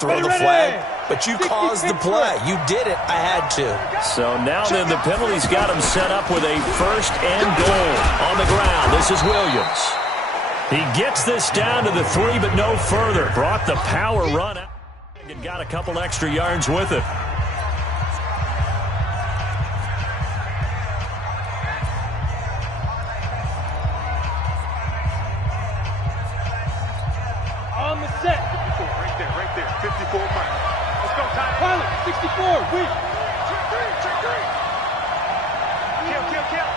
throw the flag, but you caused the play. You did it. I had to. So now then the penalty's got him set up with a first and goal on the ground. This is Williams. He gets this down to the 3, but no further. Brought the power run out and got a couple extra yards with it. On the set. 54, right there. 54 miles. Let's go, Ty. Pilot, 64, win. Check three. Kill.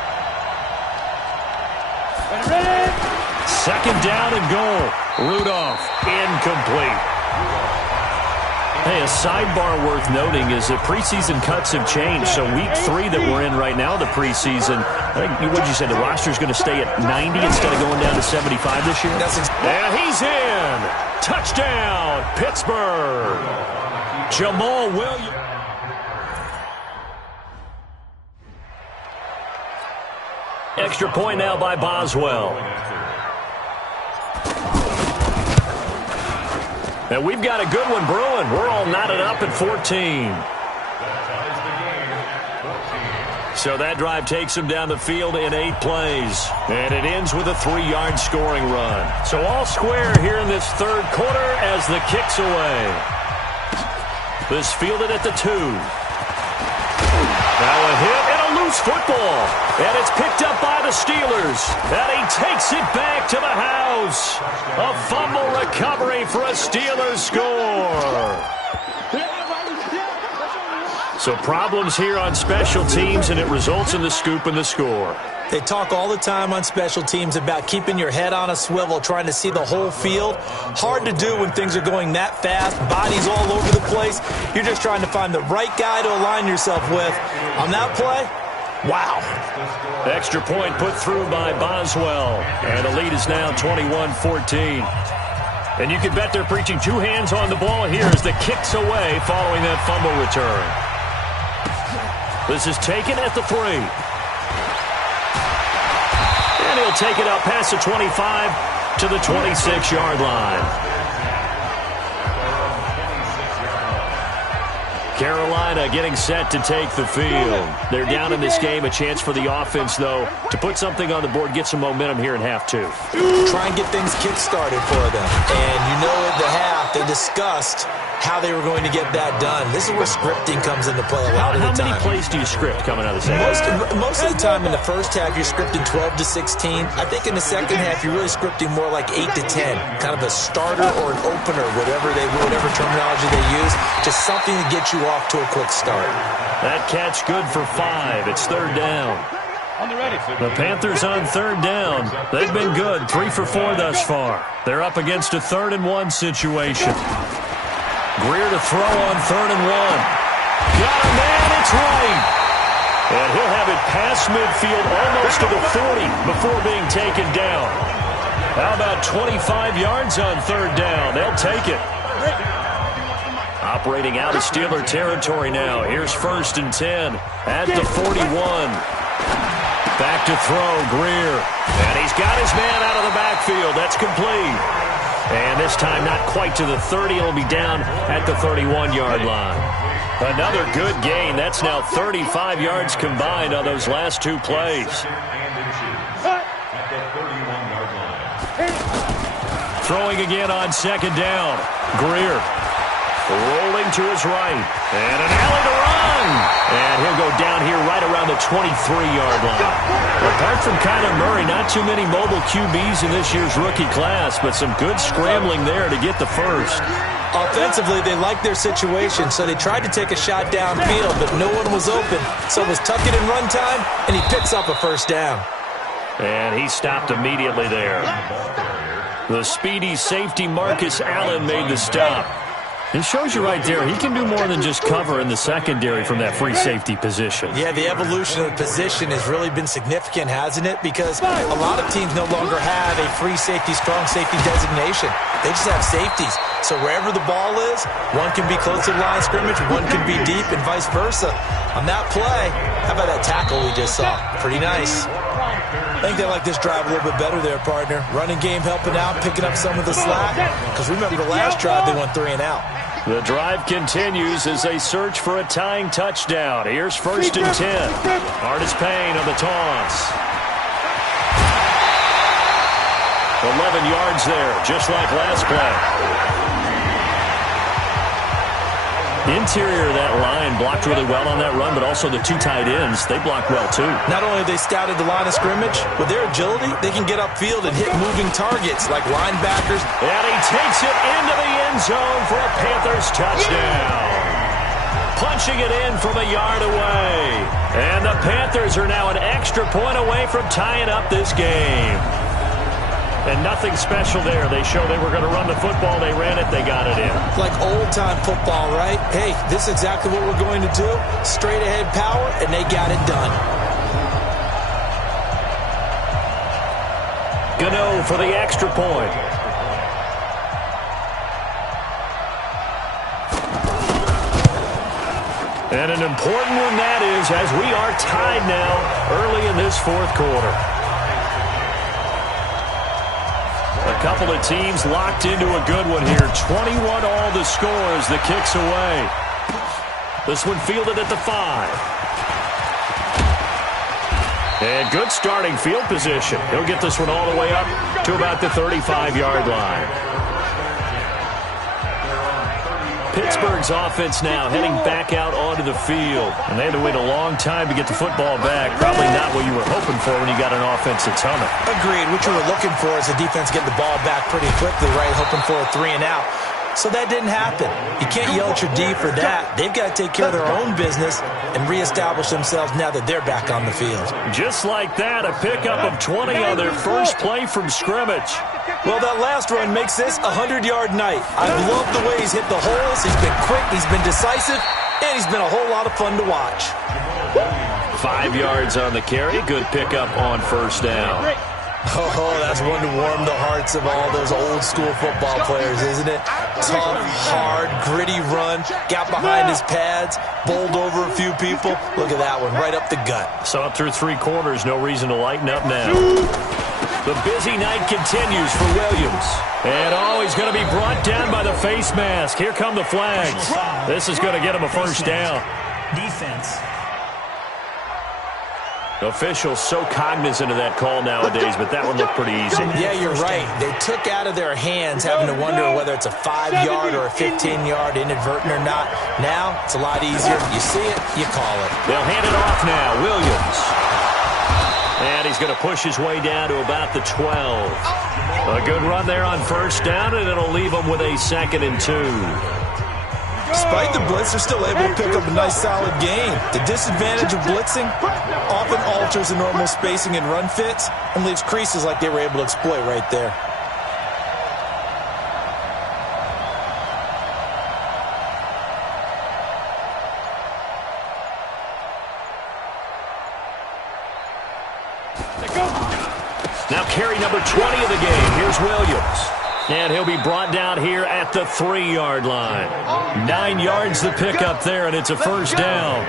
Ready. Second down and goal. Rudolph, incomplete. Hey, a sidebar worth noting is that preseason cuts have changed. So week 3 that we're in right now, the preseason, I think, what did you say, the roster's going to stay at 90 instead of going down to 75 this year? And he's in. Touchdown, Pittsburgh. Jamal Williams. Extra point now by Boswell. And we've got a good one brewing. We're all knotted up at 14. So that drive takes him down the field in 8 plays. And it ends with a 3-yard scoring run. So all square here in this third quarter as the kick's away. This fielded at the 2. Now a hit and a loose football. And it's picked up by the Steelers. And he takes it back to the house. A fumble recovery for a Steelers score. So problems here on special teams, and it results in the scoop and the score. They talk all the time on special teams about keeping your head on a swivel, trying to see the whole field. Hard to do when things are going that fast, bodies all over the place. You're just trying to find the right guy to align yourself with. On that play, wow. Extra point put through by Boswell. And the lead is now 21-14. And you can bet they're preaching 2 hands on the ball here as the kick's away following that fumble return. This is taken at the 3. And he'll take it out past the 25 to the 26-yard line. Carolina getting set to take the field. They're down in this game. A chance for the offense, though, to put something on the board, get some momentum here in half 2. Try and get things kick-started for them. And you know at the half, they discussed how they were going to get that done. This is where scripting comes into play a lot of the time. How many plays do you script coming out of the second half? Most of the time in the first half, you're scripting 12 to 16. I think in the second half, you're really scripting more like 8 to 10. Kind of a starter or an opener, whatever terminology they use. Just something to get you off to a quick start. That catch good for 5. It's third down. The Panthers on third down. They've been good. 3 for 4 thus far. They're up against a 3rd and 1 situation. Greer to throw on 3rd and 1. Got a man, it's right. And he'll have it past midfield almost to the 40 before being taken down. How about 25 yards on 3rd down? They'll take it. Operating out of Steeler territory now. Here's 1st and 10 at the 41. Back to throw, Greer. And he's got his man out of the backfield. That's complete. And this time not quite to the 30. It'll be down at the 31-yard line. Another good gain. That's now 35 yards combined on those last 2 plays. Throwing again on 2nd down. Greer rolling to his right. And an alley to run. And he'll go down here right around the 23-yard line. Apart from Kyler Murray, not too many mobile QBs in this year's rookie class, but some good scrambling there to get the first. Offensively, they liked their situation, so they tried to take a shot downfield, but no one was open. So it was tuck it in run time, and he picks up a 1st down. And he stopped immediately there. The speedy safety Marcus Allen made the stop. It shows you right there, he can do more than just cover in the secondary from that free safety position. Yeah, the evolution of the position has really been significant, hasn't it? Because a lot of teams no longer have a free safety, strong safety designation. They just have safeties. So wherever the ball is, one can be close to the line of scrimmage, one can be deep, and vice versa. On that play, how about that tackle we just saw? Pretty nice. I think they like this drive a little bit better there, partner. Running game helping out, picking up some of the slack. Because remember, the last drive they went 3 and out. The drive continues as they search for a tying touchdown. Here's 1st and 10. Artis Payne on the toss. 11 yards there, just like last play. Interior of that line blocked really well on that run, but also the two tight ends, they blocked well too. Not only have they scouted the line of scrimmage, with their agility, they can get upfield and hit moving targets like linebackers. And he takes it into the end zone for a Panthers touchdown. Punching it in from a yard away. And the Panthers are now an extra point away from tying up this game. And nothing special there. They showed they were going to run the football. They ran it. They got it in. Like old-time football, right? Hey, this is exactly what we're going to do. Straight-ahead power, and they got it done. Gano for the extra point. And an important one that is, as we are tied now early in this fourth quarter. A couple of teams locked into a good one here. 21 all the score as the kick's away. This one fielded at the 5. And good starting field position. He'll get this one all the way up to about the 35-yard line. Pittsburgh's offense now heading back out onto the field. And they had to wait a long time to get the football back. Probably not what you were hoping for when you got an offense that's humming. Agreed. What you were looking for is the defense getting the ball back pretty quickly, right? Hoping for a 3 and out. So that didn't happen. You can't yell at your D for that. They've got to take care of their own business and reestablish themselves now that they're back on the field. Just like that, a pickup of 20 on their first play from scrimmage. Well, that last run makes this a 100-yard night. I love the way he's hit the holes. He's been quick, he's been decisive, and he's been a whole lot of fun to watch. 5 yards on the carry. Good pickup on first down. Oh, that's one to warm the hearts of all those old-school football players, isn't it? Tough, hard, gritty run, got behind his pads, bowled over a few people. Look at that one, right up the gut. So up through 3 quarters, no reason to lighten up now. The busy night continues for Williams. And, he's going to be brought down by the face mask. Here come the flags. This is going to get him a first down. Defense. Officials so cognizant of that call nowadays, but that one looked pretty easy. Yeah, you're right. They took out of their hands having to wonder whether it's a 5-yard or a 15-yard inadvertent or not. Now, it's a lot easier. You see it, you call it. They'll hand it off now. Williams. And he's going to push his way down to about the 12. A good run there on first down, and it'll leave him with a 2nd and 2. Despite the blitz, they're still able to pick up a nice, solid gain. The disadvantage of blitzing often alters the normal spacing and run fits and leaves creases like they were able to exploit right there. Now carry number 20 of the game. Here's Williams. And he'll be brought down here at the 3-yard line. 9 yards the pickup there, and it's a first down.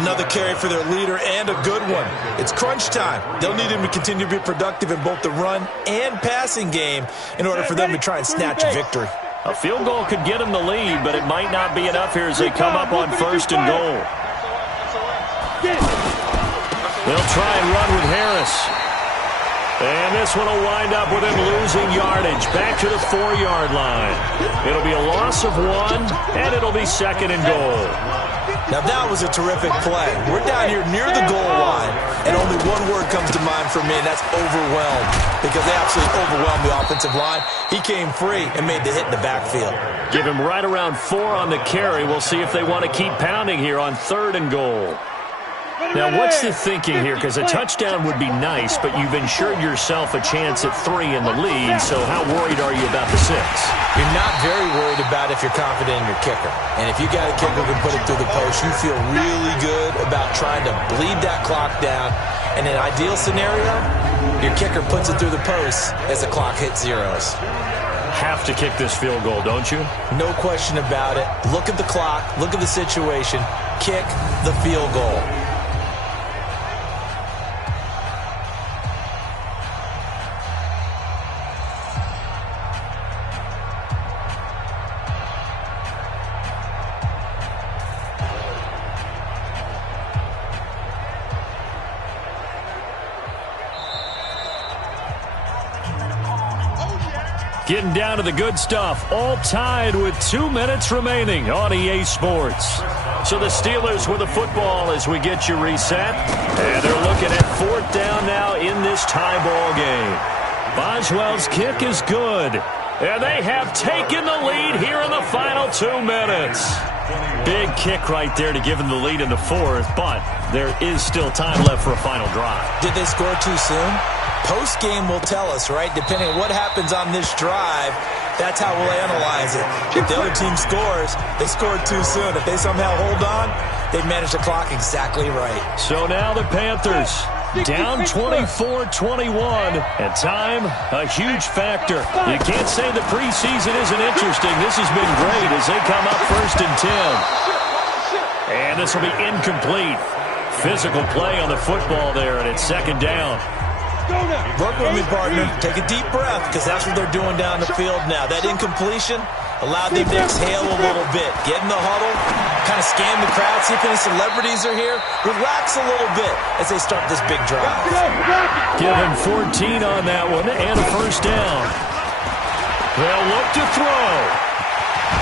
Another carry for their leader, and a good one. It's crunch time. They'll need him to continue to be productive in both the run and passing game in order for them to try and snatch a victory. A field goal could get them the lead, but it might not be enough here as they come up on 1st and goal. They'll try and run with Harris. And this one will wind up with him losing yardage back to the 4-yard line. It'll be a loss of 1, and it'll be 2nd and goal. Now that was a terrific play. We're down here near the goal line, and only one word comes to mind for me, and that's overwhelmed, because they absolutely overwhelmed the offensive line. He came free and made the hit in the backfield. Give him right around 4 on the carry. We'll see if they want to keep pounding here on 3rd and goal. Now, what's the thinking here? Because a touchdown would be nice, but you've ensured yourself a chance at 3 in the lead, so how worried are you about the 6? You're not very worried about if you're confident in your kicker. And if you got a kicker who can put it through the post, you feel really good about trying to bleed that clock down. In an ideal scenario, your kicker puts it through the post as the clock hits zeros. Have to kick this field goal, don't you? No question about it. Look at the clock. Look at the situation. Kick the field goal. Getting down to the good stuff, all tied with 2 minutes remaining on EA Sports. So the Steelers with the football as we get you reset. And they're looking at 4th down now in this tie ball game. Boswell's kick is good. And they have taken the lead here in the final 2 minutes. Big kick right there to give them the lead in the 4th, but there is still time left for a final drive. Did they score too soon? Post-game will tell us, right? Depending on what happens on this drive, that's how we'll analyze it. If the other team scores, they scored too soon. If they somehow hold on, they manage the clock exactly right. So now the Panthers down 24-21, and time, a huge factor. You can't say the preseason isn't interesting. This has been great as they come up 1st and 10. And this will be incomplete. Physical play on the football there, and it's 2nd down. Work with me, partner. Take a deep breath, because that's what they're doing down the field now. That incompletion allowed them to exhale a little bit. Get in the huddle, kind of scan the crowd, see if any celebrities are here. Relax a little bit as they start this big drive. Give him 14 on that one, and a 1st down. They'll look to throw.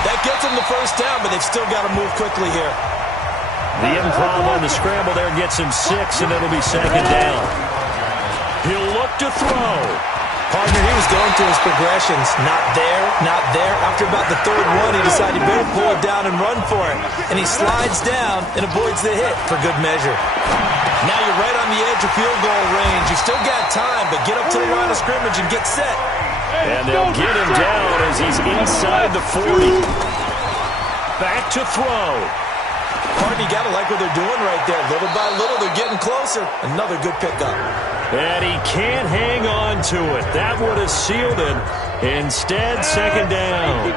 That gets them the 1st down, but they've still got to move quickly here. The improv on the scramble there gets him 6, and it'll be 2nd down. He'll look to throw. Partner, he was going through his progressions. Not there, not there. After about the 3rd one, he decided he better pull it down and run for it. And he slides down and avoids the hit for good measure. Now you're right on the edge of field goal range. You've still got time, but get up to the line of scrimmage and get set. And they'll get him down as he's inside the 40. Back to throw. Partner, you got to like what they're doing right there. Little by little, they're getting closer. Another good pickup. And he can't hang on to it. That would have sealed it. Instead, 2nd down.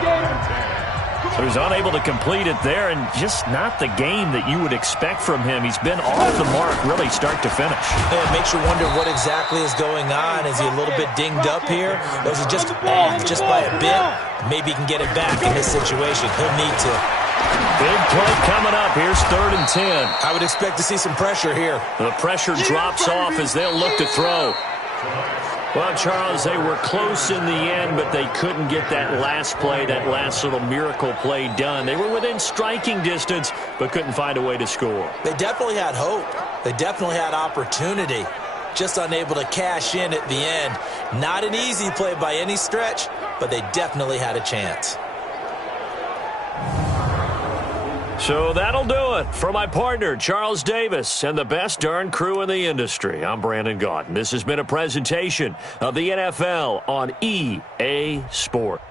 So he's unable to complete it there, and just not the game that you would expect from him. He's been off the mark, really, start to finish. And it makes you wonder what exactly is going on. Is he a little bit dinged up here? Or is he just off just by a bit? Maybe he can get it back in this situation. He'll need to. Big play coming up. Here's 3rd and 10. I would expect to see some pressure here. The pressure drops off as they'll look to throw. Well, Charles, they were close in the end, but they couldn't get that last play, that last little miracle play done. They were within striking distance, but couldn't find a way to score. They definitely had hope. They definitely had opportunity. Just unable to cash in at the end. Not an easy play by any stretch, but they definitely had a chance. So that'll do it for my partner, Charles Davis, and the best darn crew in the industry. I'm Brandon Gaudin. This has been a presentation of the NFL on EA Sports.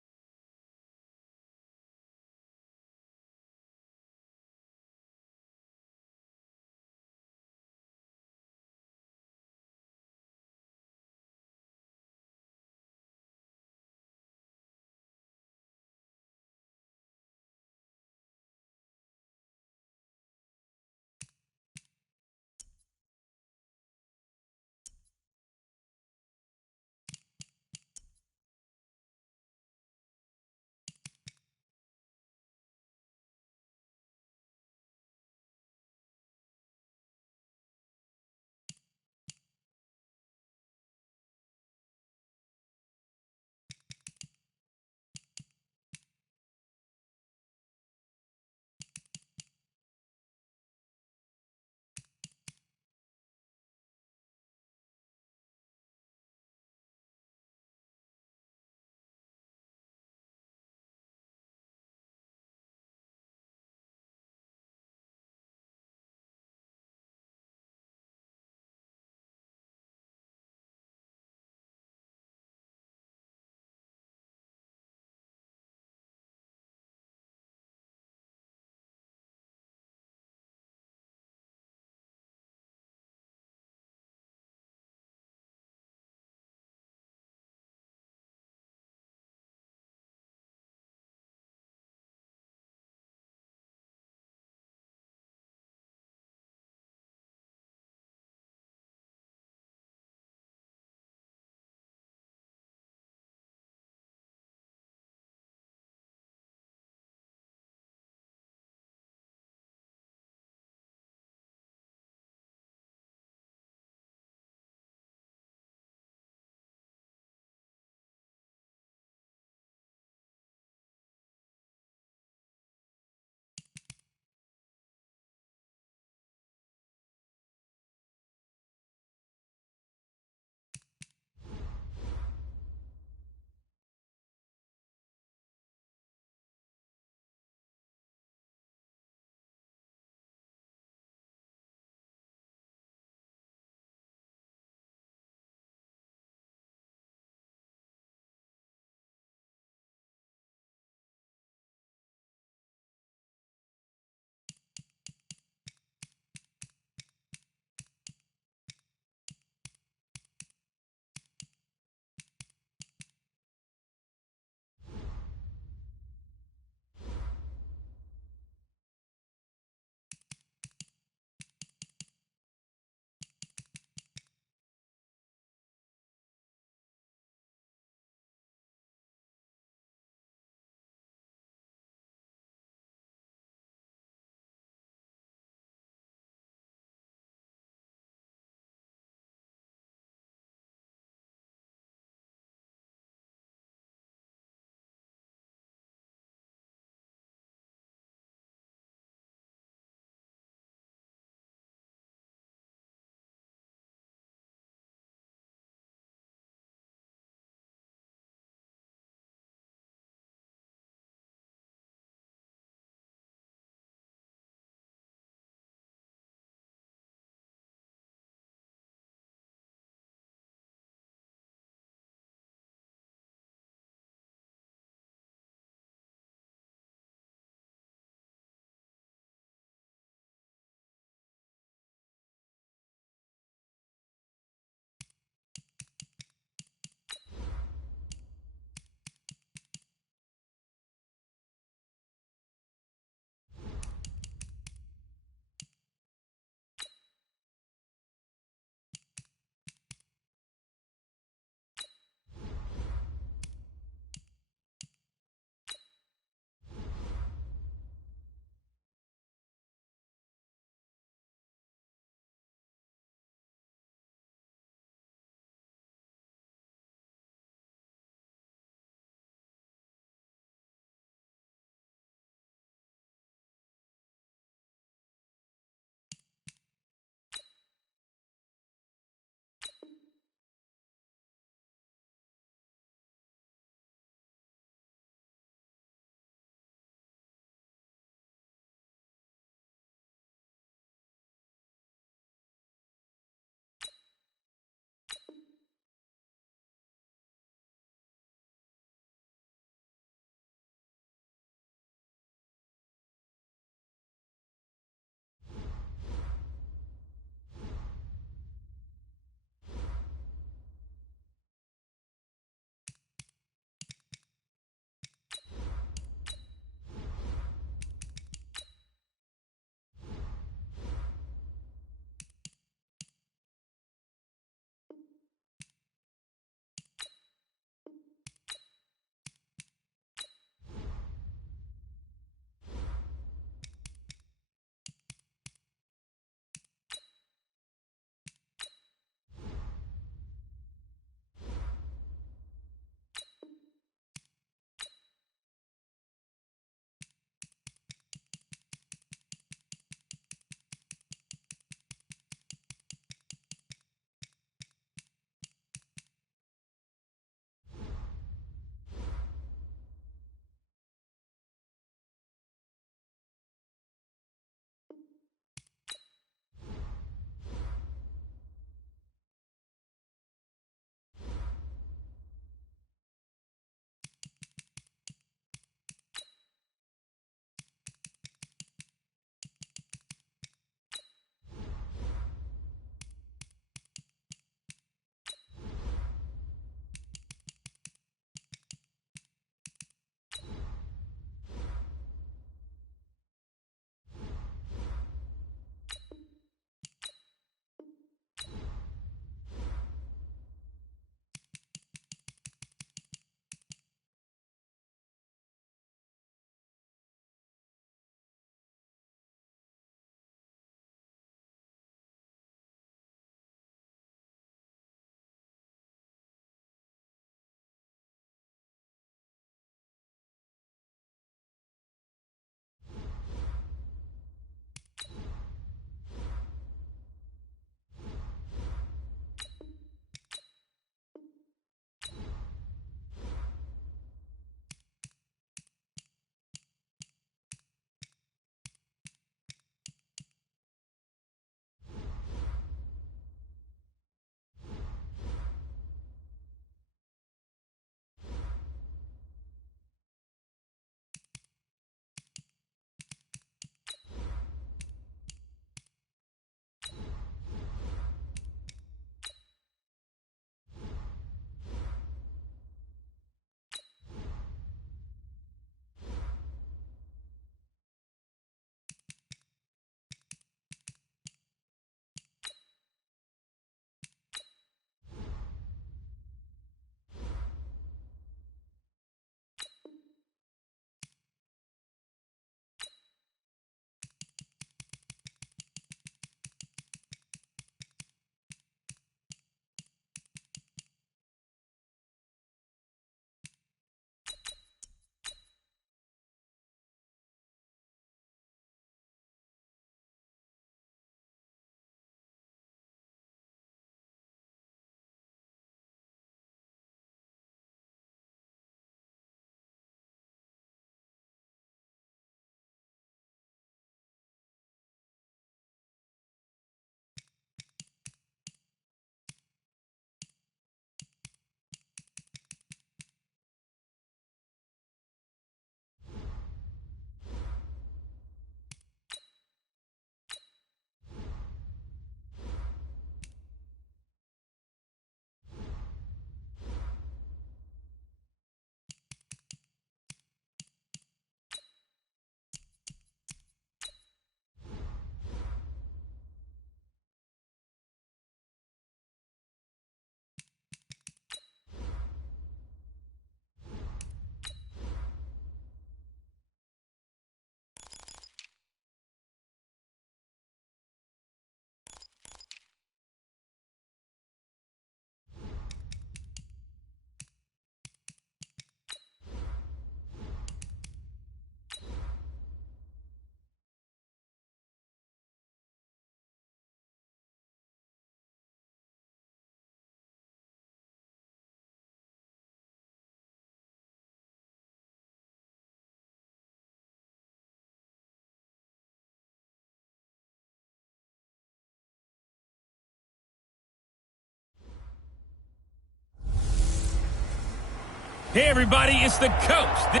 Hey, everybody, it's the coach.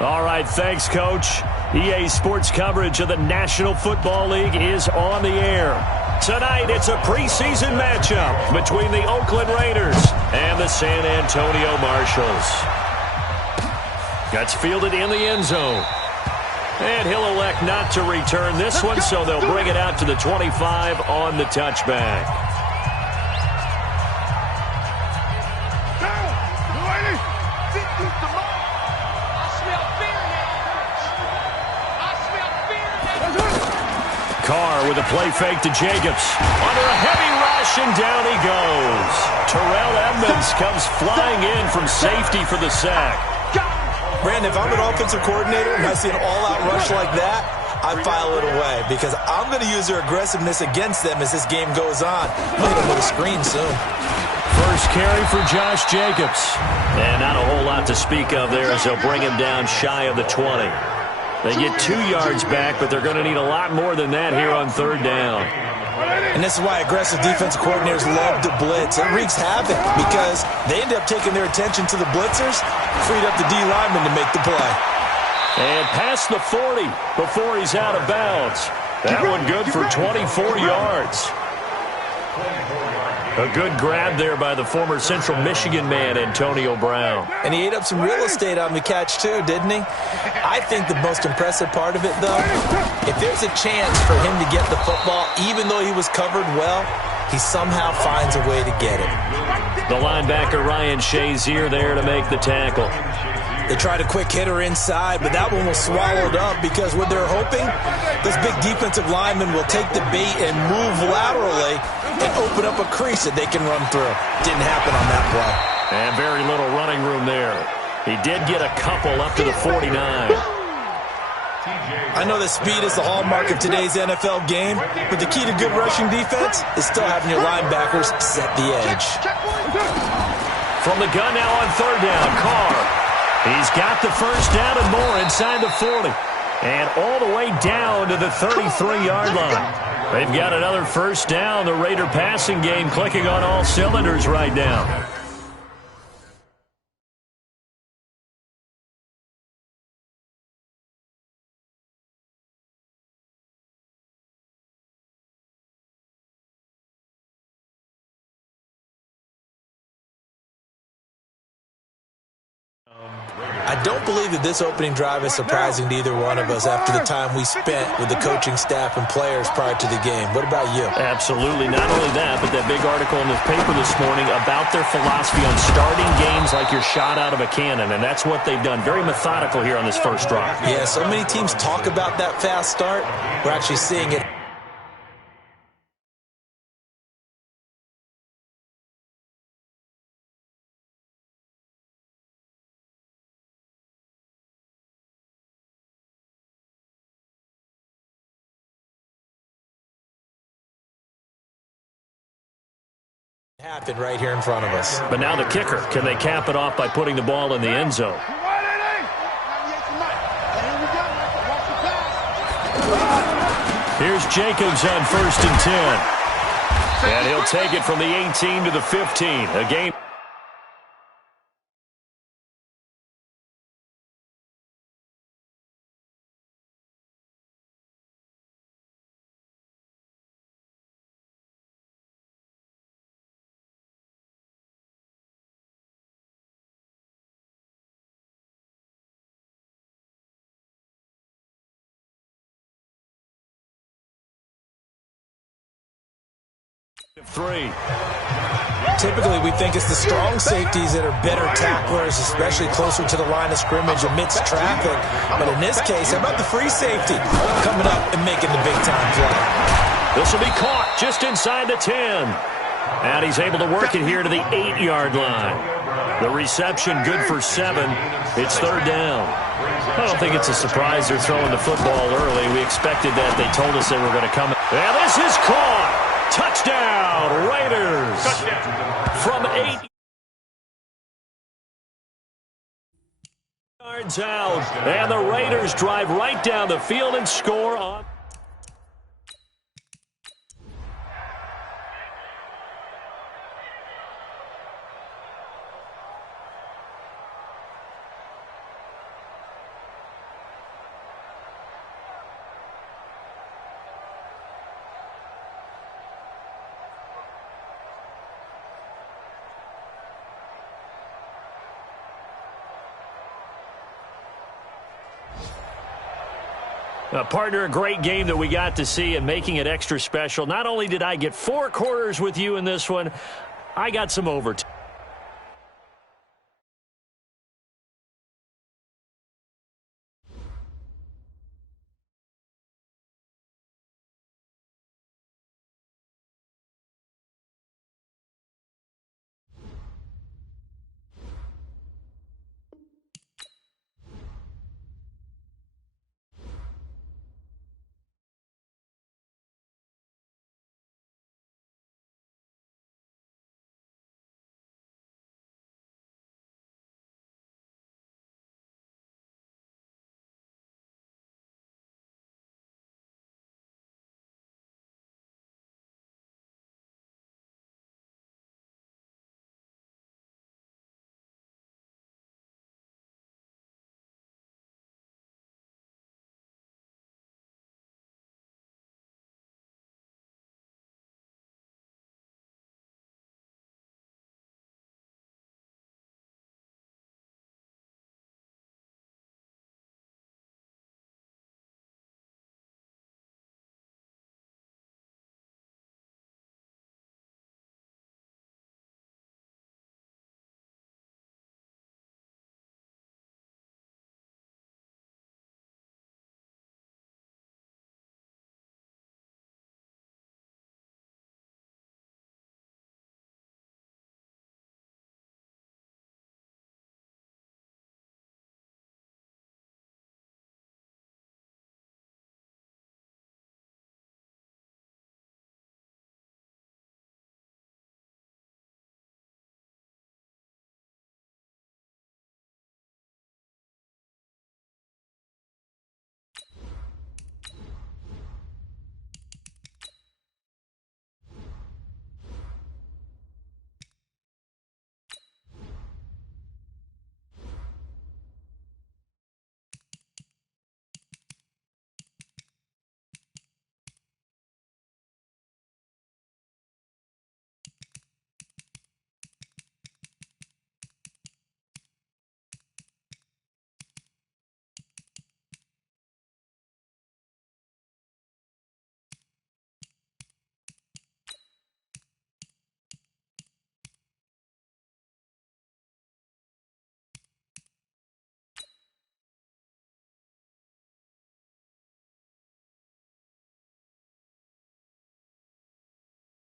All right, thanks, Coach. EA Sports coverage of the National Football League is on the air. Tonight, it's a preseason matchup between the Oakland Raiders and the San Antonio Marshals. Gets fielded in the end zone. And he'll elect not to return this one, so they'll bring it out to the 25 on the touchback. Carr with a play fake to Jacobs. Under a heavy rush, and down he goes. Terrell Edmonds comes flying in from safety for the sack. Brandon, if I'm an offensive coordinator and I see an all-out rush like that, I file it away because I'm going to use their aggressiveness against them as this game goes on. I'll hit them with a screen soon. First carry for Josh Jacobs. And not a whole lot to speak of there as they'll bring him down shy of the 20. They get 2 yards back, but they're going to need a lot more than that here on third down. And this is why aggressive defensive coordinators love to blitz. It wreaks havoc because they end up taking their attention to the blitzers, freed up the D lineman to make the play. And past the 40 before he's out of bounds. That one good for 24 yards. A good grab there by the former Central Michigan man, Antonio Brown. And he ate up some real estate on the catch, too, didn't he? I think the most impressive part of it, though, if there's a chance for him to get the football, even though he was covered well, he somehow finds a way to get it. The linebacker, Ryan Shazier, there to make the tackle. They tried a quick hitter inside, but that one was swallowed up because what they're hoping, those big defensive linemen will take the bait and move laterally and open up a crease that they can run through. Didn't happen on that play. And very little running room there. He did get a couple up to the 49. I know that speed is the hallmark of today's NFL game, but the key to good rushing defense is still having your linebackers set the edge. From the gun now on third down, Carr. He's got the first down and more inside the 40. And all the way down to the 33-yard line. They've got another first down. The Raider passing game clicking on all cylinders right now. I don't believe that this opening drive is surprising to either one of us after the time we spent with the coaching staff and players prior to the game. What about you? Absolutely. Not only that, but that big article in the paper this morning about their philosophy on starting games like you're shot out of a cannon, and that's what they've done. Very methodical here on this first drive. Yeah, so many teams talk about that fast start. We're actually seeing it. Happen right here in front of us. But now the kicker. Can they cap it off by putting the ball in the end zone? Here's Jacobs on 1st and 10. And he'll take it from the 18 to the 15. A game. Three. Typically, we think it's the strong safeties that are better tacklers, especially closer to the line of scrimmage amidst traffic. But in this case, how about the free safety coming up and making the big-time play? This will be caught just inside the 10. And he's able to work it here to the 8-yard line. The reception good for 7. It's third down. I don't think it's a surprise they're throwing the football early. We expected that. They told us they were going to come. And this is caught. Touchdown, Raiders. From 8 yards out. And the Raiders drive right down the field and score on. Partner, a great game that we got to see and making it extra special. Not only did I get 4 quarters with you in this one, I got some overtime.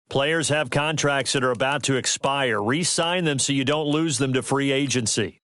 Players have contracts that are about to expire. Re-sign them so you don't lose them to free agency.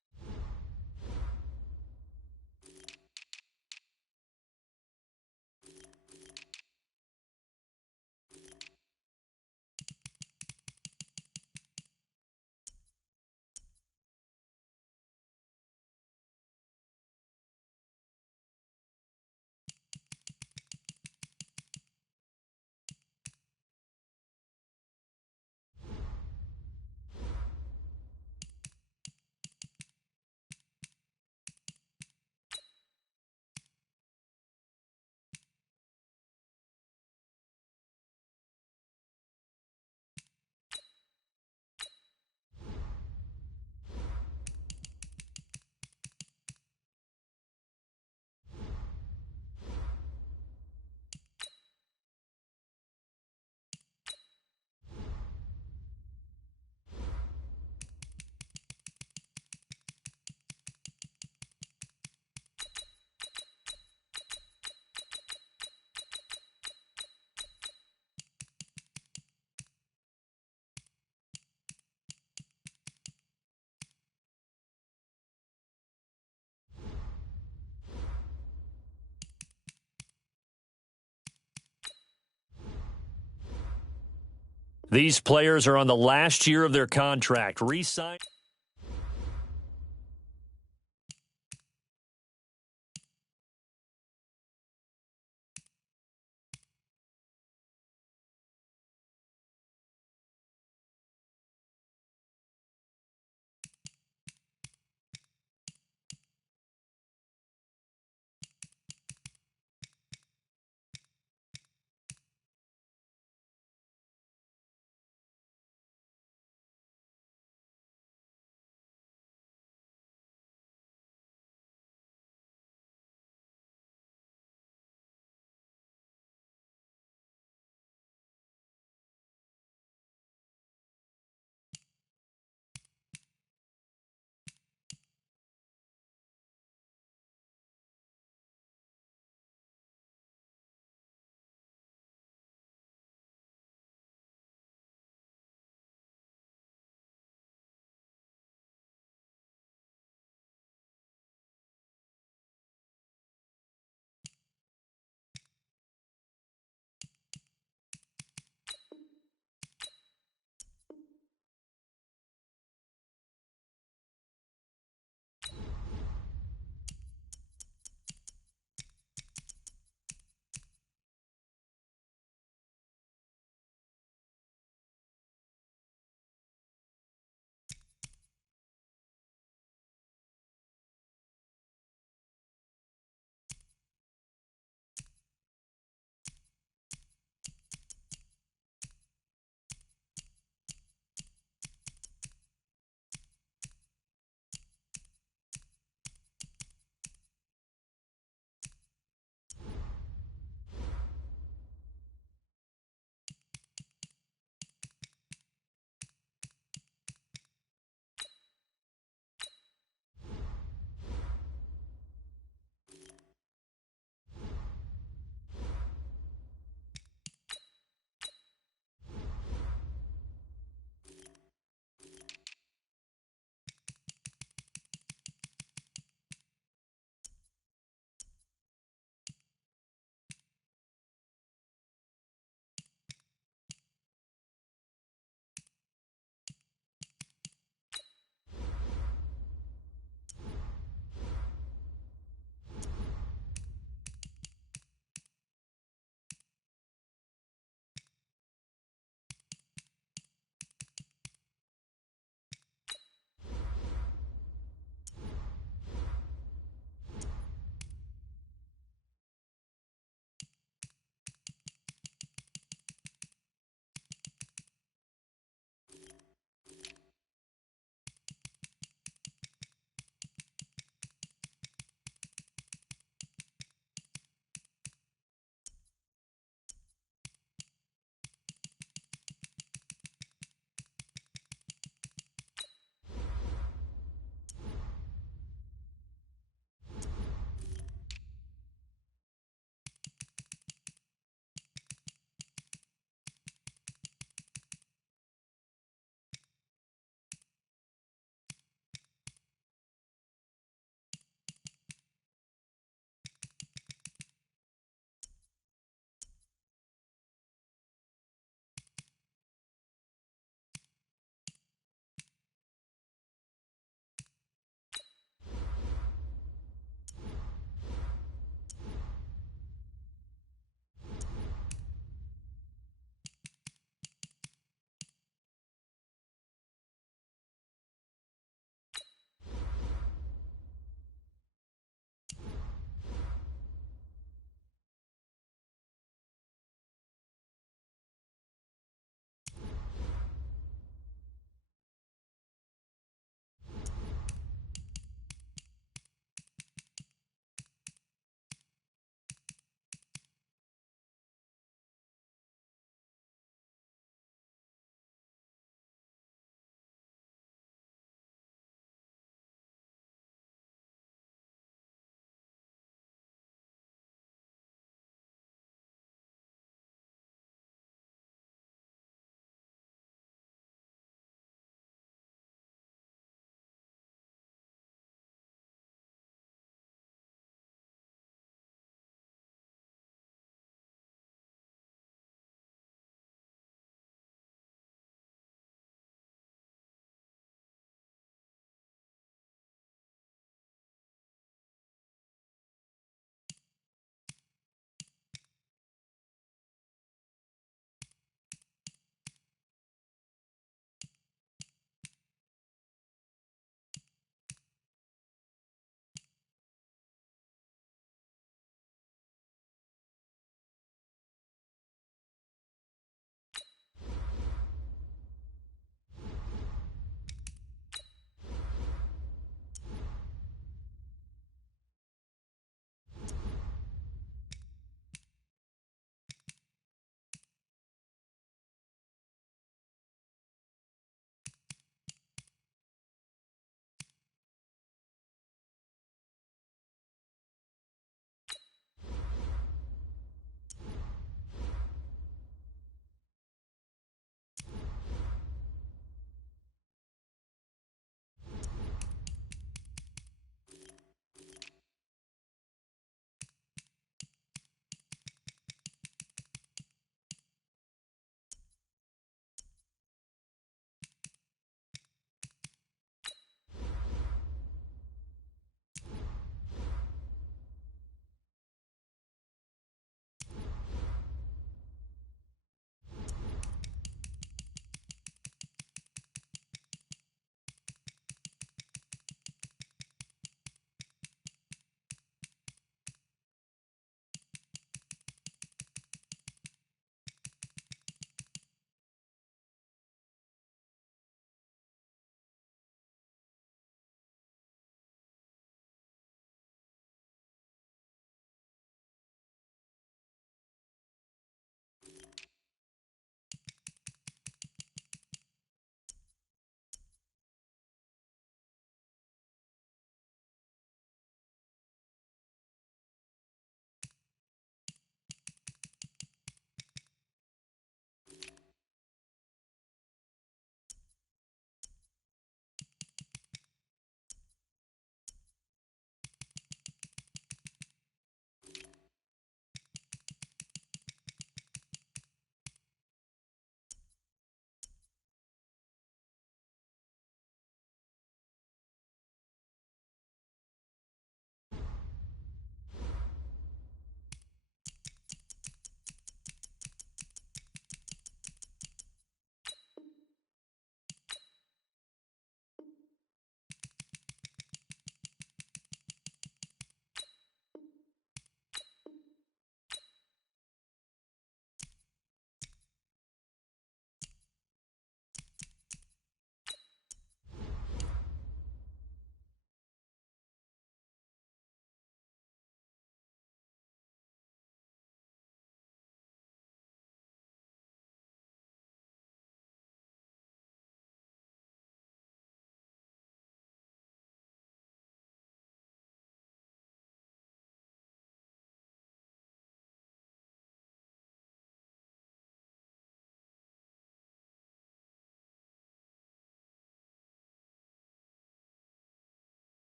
These players are on the last year of their contract. Re-sign.